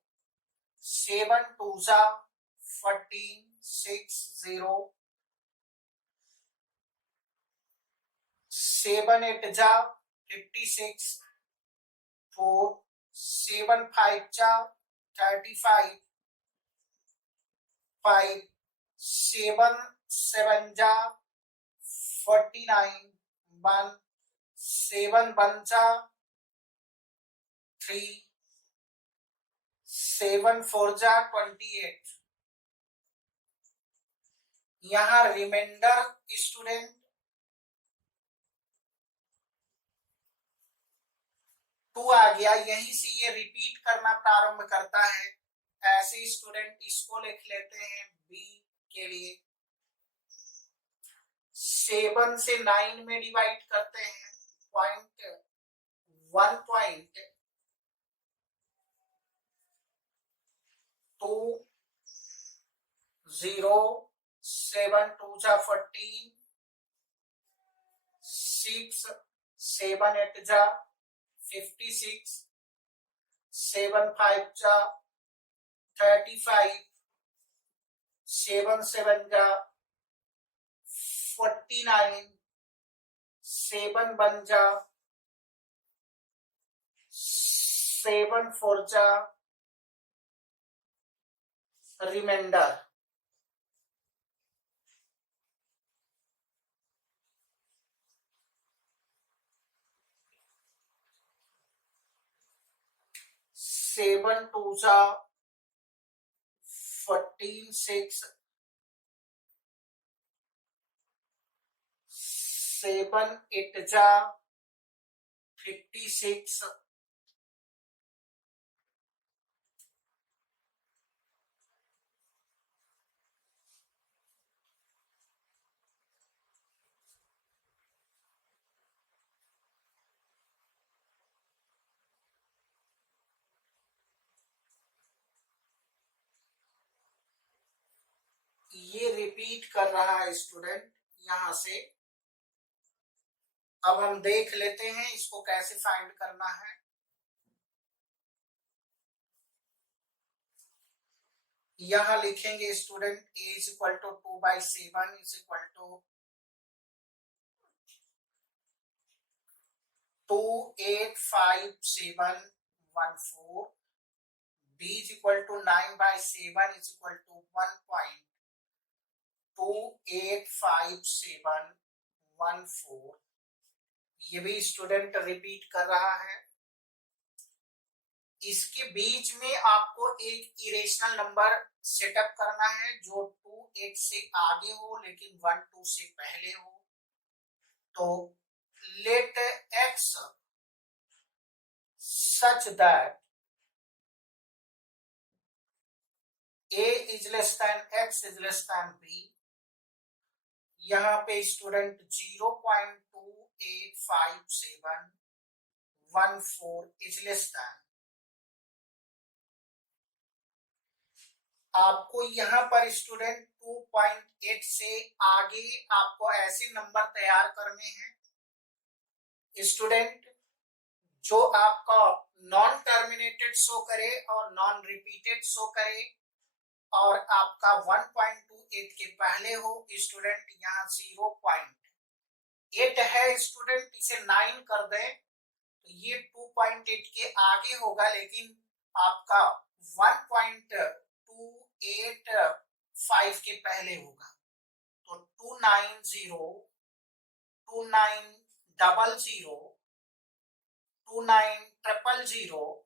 7 2 14 6 0 7 8 56 4 7 5 35 5 7 7 49 1 7 1 3 7 4 28। यहां रिमाइंडर स्टूडेंट 2 आ गया, यहीं से ये रिपीट करना प्रारंभ करता है। ऐसे स्टूडेंट इसको लिख लेते हैं बी के लिए। 7 से 9 में डिवाइड करते हैं, 1.20 7 2 14 6 7 8 56 7 5 35 7 7 49 7 1 7 4 जा रिमाइंडर, 7 2 जा 14 6, 7 8 जा 56, ये रिपीट कर रहा है स्टूडेंट यहां से। अब हम देख लेते हैं इसको कैसे फाइंड करना है। यहां लिखेंगे student a is equal to 2/7 is equal to 285714, b is equal to 9/7 is equal to 1.285714। ये भी स्टूडेंट रिपीट कर रहा है। इसके बीच में आपको एक इरेशनल नंबर सेटअप करना है जो 28 से आगे हो लेकिन 12 से पहले हो। तो let x such that a is less than x is less than b। यहाँ पे स्टूडेंट 0.285714 इज लेस देन, आपको यहाँ पर स्टूडेंट 2.8 से आगे आपको ऐसे नंबर तैयार करने हैं स्टूडेंट जो आपका नॉन टर्मिनेटेड शो करे और नॉन रिपीटेड शो करे और आपका 1.28 के पहले हो। स्टूडेंट यहाँ 0.8 है स्टूडेंट, इसे 9 कर दें तो ये 2.8 के आगे होगा लेकिन आपका 1.285 के पहले होगा। तो 29029002900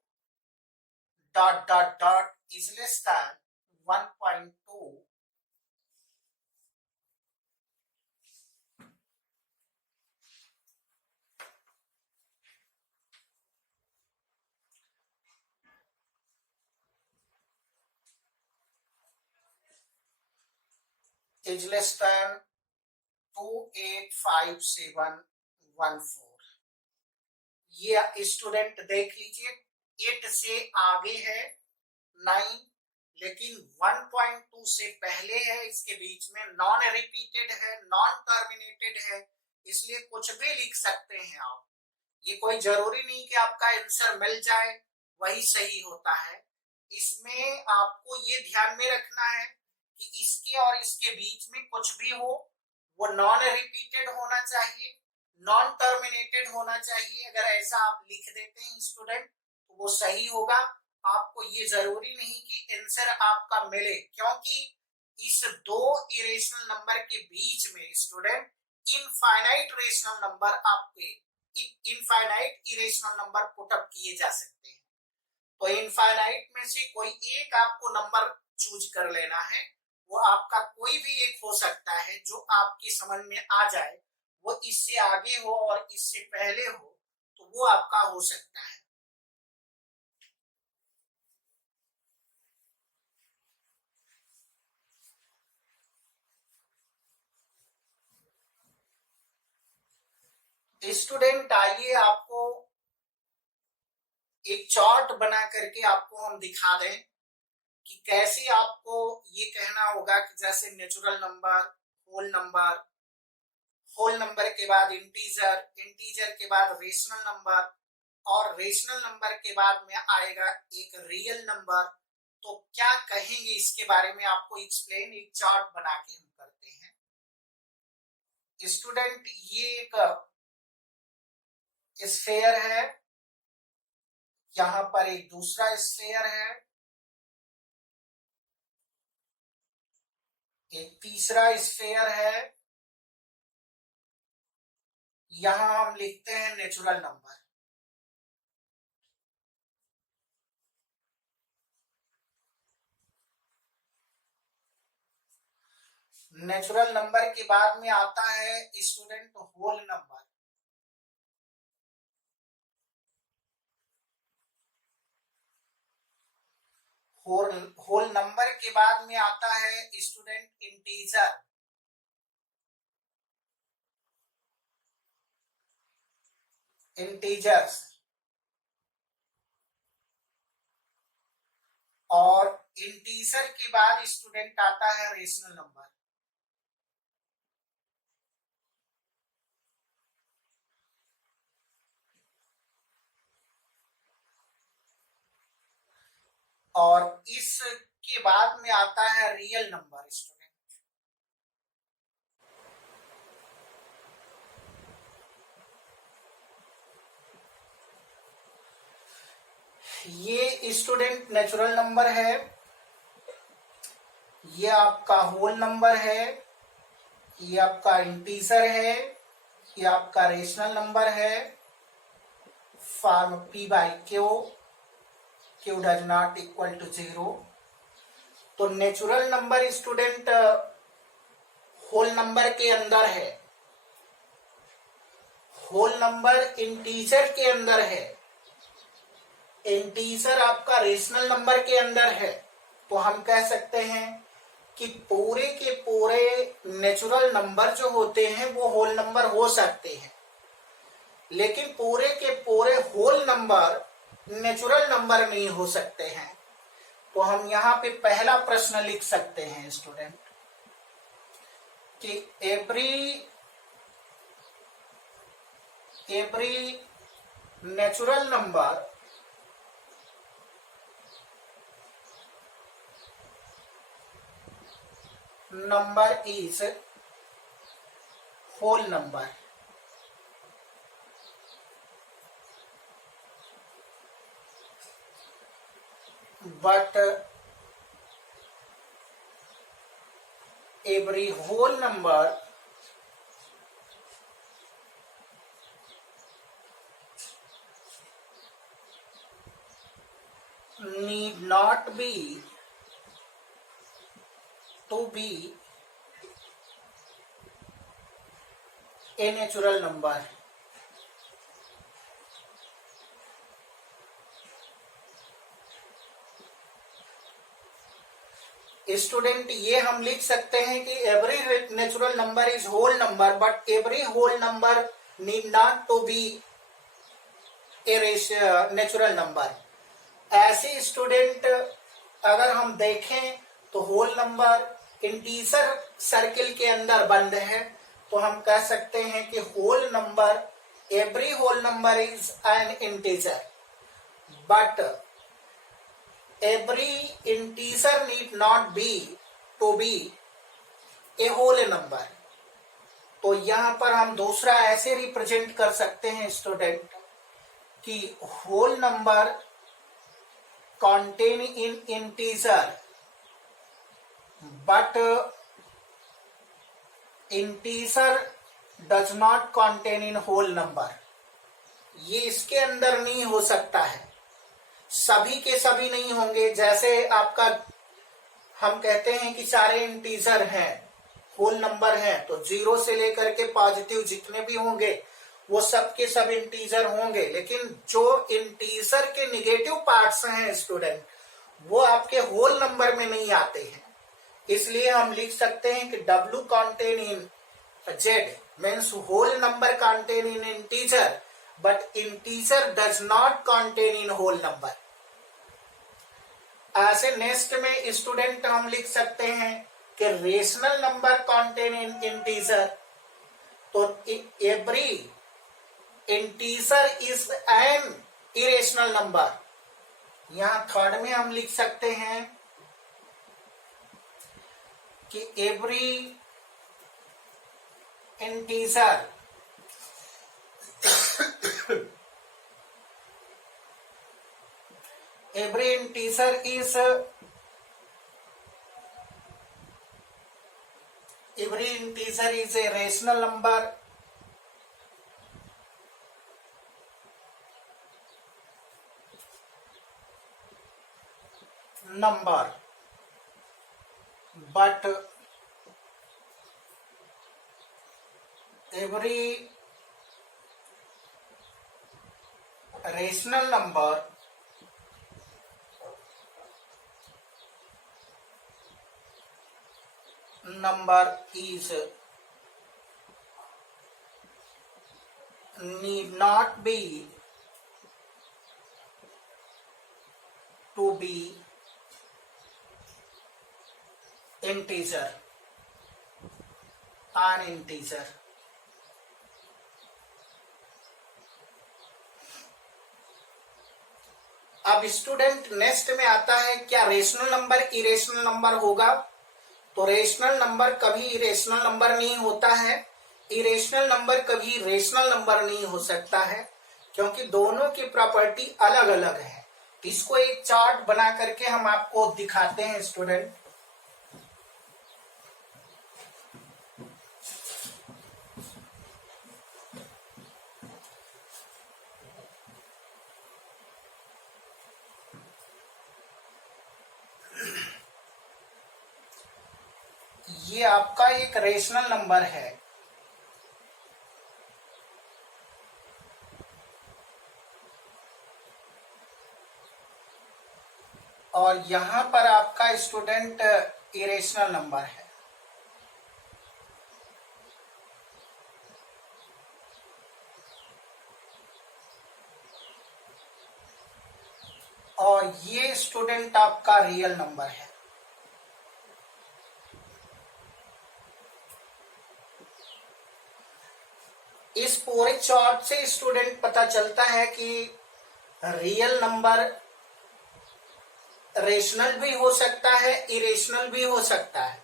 dot dot dot is less than 1.2 is less than 285714। ये स्टूडेंट देख लीजिए 8 से आगे है 9 लेकिन 1.2 से पहले है, इसके बीच में नॉन रिपीटेड है, नॉन टर्मिनेटेड है, इसलिए कुछ भी लिख सकते हैं आप। ये कोई जरूरी नहीं कि आपका आंसर मिल जाए वही सही होता है। इसमें आपको ये ध्यान में रखना है कि इसके और इसके बीच में कुछ भी हो वो नॉन रिपीटेड होना चाहिए, नॉन टर्मिनेटेड होना चाहिए। अगर ऐसा आप लिख देते हैं स्टूडेंट तो वो सही होगा। आपको ये जरूरी नहीं कि आंसर आपका मिले, क्योंकि इस दो इरेशनल नंबर के बीच में स्टूडेंट इनफाइनाइट रेशनल नंबर आपके इनफाइनाइट इरेशनल नंबर पुटअप किए जा सकते हैं। तो इनफाइनाइट में से कोई एक आपको नंबर चूज कर लेना है, वो आपका कोई भी एक हो सकता है जो आपकी समझ में आ जाए, वो इससे आगे हो और इससे पहले हो तो वो आपका हो सकता है। स्टूडेंट आइए आपको एक चार्ट बना करके आपको हम दिखा दें कि कैसे आपको ये कहना होगा कि जैसे नेचुरल नंबर, होल नंबर के बाद इंटीजर, इंटीजर के बाद रेशनल नंबर और रेशनल नंबर के बाद में आएगा एक रियल नंबर। तो क्या कहेंगे इसके बारे में आपको एक्सप्लेन एक चार्ट बना के हम करते हैं। स्टूडेंट ये एक स्फेयर है यहां पर एक दूसरा स्फेयर है, एक तीसरा स्फेयर है, यहां हम लिखते हैं नेचुरल नंबर। नेचुरल नंबर के बाद में आता है student whole number. Whole number के बाद में आता है स्टूडेंट इंटीजर। इंटीजर्स। और इंटीजर के बाद स्टूडेंट आता है रेशनल नंबर। और इसके बाद में आता है रियल नंबर स्टूडेंट। ये स्टूडेंट नेचुरल नंबर है, ये आपका होल नंबर है, ये आपका इंटीजर है, ये आपका रेशनल नंबर है। Form P by Q, Q does not equal to 0। तो natural number student whole number के अंदर है, होल नंबर इंटीजर के अंदर है, इंटीजर आपका रेशनल नंबर के अंदर है। तो हम कह सकते हैं कि पूरे के पूरे नेचुरल नंबर जो होते हैं वो होल नंबर हो सकते हैं, लेकिन पूरे के पूरे होल नंबर नेचुरल नंबर नहीं हो सकते हैं। तो हम यहाँ पे पहला प्रश्न लिख सकते हैं स्टूडेंट कि every natural number is whole number। But every whole number need not be to be a natural number। Student ये हम लिख सकते हैं कि every natural number is whole number, but every whole number need not to be a natural number. ऐसे student अगर हम देखें तो होल नंबर इंटीजर सर्किल के अंदर बंद है, तो हम कह सकते हैं कि whole number, every whole number is an integer, but every integer need not be to be a whole number। तो यहां पर हम दूसरा ऐसे रिप्रेजेंट कर सकते हैं स्टूडेंट कि whole number contain in integer but integer does not contain in whole number। ये इसके अंदर नहीं हो सकता है, सभी के सभी नहीं होंगे। जैसे आपका हम कहते हैं कि सारे इंटीजर हैं, होल नंबर हैं, तो 0 से लेकर के पॉजिटिव जितने भी होंगे वो सब के सब इंटीजर होंगे, लेकिन जो इंटीजर के निगेटिव पार्ट्स हैं स्टूडेंट वो आपके होल नंबर में नहीं आते हैं। इसलिए हम लिख सकते हैं कि W contain in Z means whole number contain in integer but integer does not contain in whole number। ऐसे नेक्स्ट में स्टूडेंट हम लिख सकते हैं कि rational number contain in integer, तो every integer is an irrational number। यहां third में हम लिख सकते हैं कि every integer Every integer is a rational number, but every rational number is need not be to be integer, an integer. अब student next में आता है, क्या रेशनल नंबर इरेशनल नंबर होगा? तो रेशनल नंबर कभी इरेशनल नंबर नहीं होता है, इरेशनल नंबर कभी रेशनल नंबर नहीं हो सकता है, क्योंकि दोनों की प्रॉपर्टी अलग अलग है। इसको एक चार्ट बना करके हम आपको दिखाते हैं स्टूडेंट। ये आपका एक रेशनल नंबर है, और यहां पर आपका स्टूडेंट इरेशनल नंबर है। और ये स्टूडेंट आपका रियल नंबर है। इस पूरे चार्ट से स्टूडेंट पता चलता है कि रियल नंबर रेशनल भी हो सकता है, इरेशनल भी हो सकता है,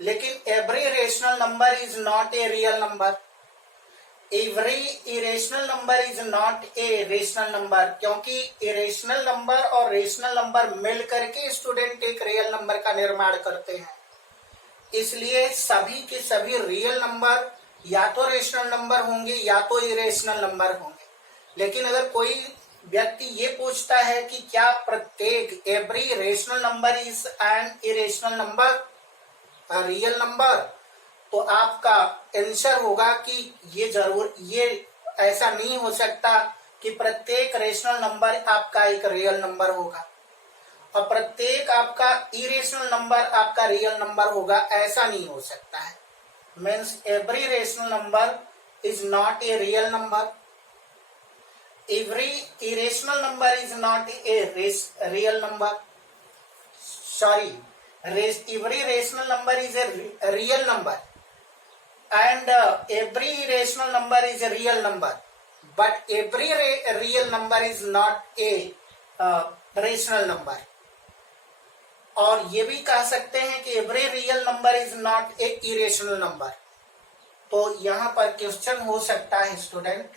लेकिन every rational number is not a real number, every irrational number is not a rational number, क्योंकि इरेशनल नंबर और रेशनल नंबर मिल करके स्टूडेंट एक रियल नंबर का निर्माण करते हैं। इसलिए सभी के सभी रियल नंबर या तो रेशनल नंबर होंगे या तो इरेशनल नंबर होंगे। लेकिन अगर कोई व्यक्ति ये पूछता है कि क्या प्रत्येक every rational number is an irrational number, real number, तो आपका आंसर होगा कि ये ऐसा नहीं हो सकता कि प्रत्येक रेशनल नंबर आपका एक रियल नंबर होगा और प्रत्येक आपका इरेशनल नंबर आपका रियल नंबर होगा, ऐसा नहीं हो सकता है। Means every rational number is not a real number, every irrational number is not a real number, sorry, every rational number is a real number, and every irrational number is a real number, but every real number is not a rational number। और ये भी कह सकते हैं कि every real number is not a irrational number। तो यहां पर क्वेश्चन हो सकता है student,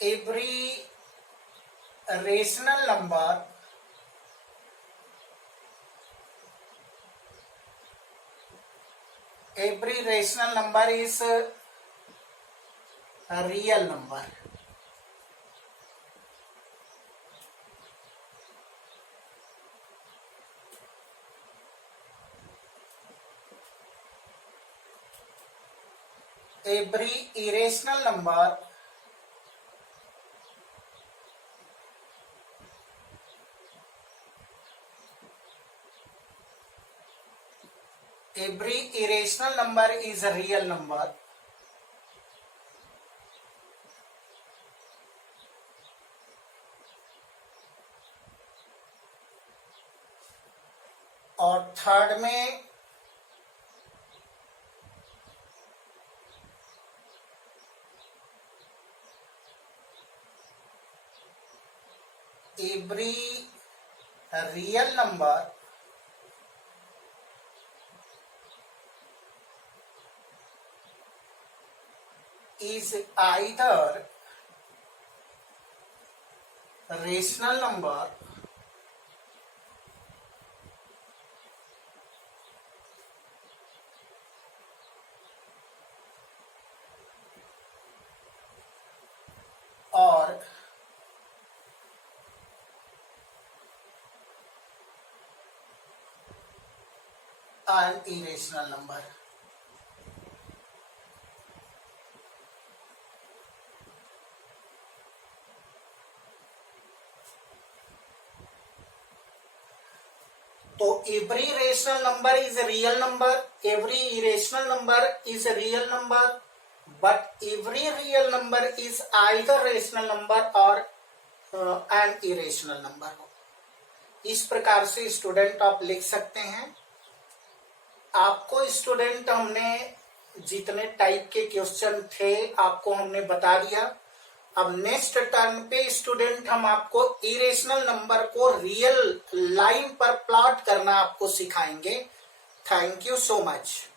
every rational number is a real number। every irrational number is a real number, और थर्ड में every real number is either rational number or an irrational number. तो every rational number is a real number, every irrational number is a real number, but every real number is either rational number or an irrational number. इस प्रकार से student आप लिख सकते हैं। आपको student हमने जितने टाइप के क्वेश्चन थे आपको हमने बता दिया। अब नेक्स्ट टर्न पे स्टूडेंट हम आपको इरेशनल नंबर को रियल लाइन पर प्लॉट करना आपको सिखाएंगे। Thank you so much.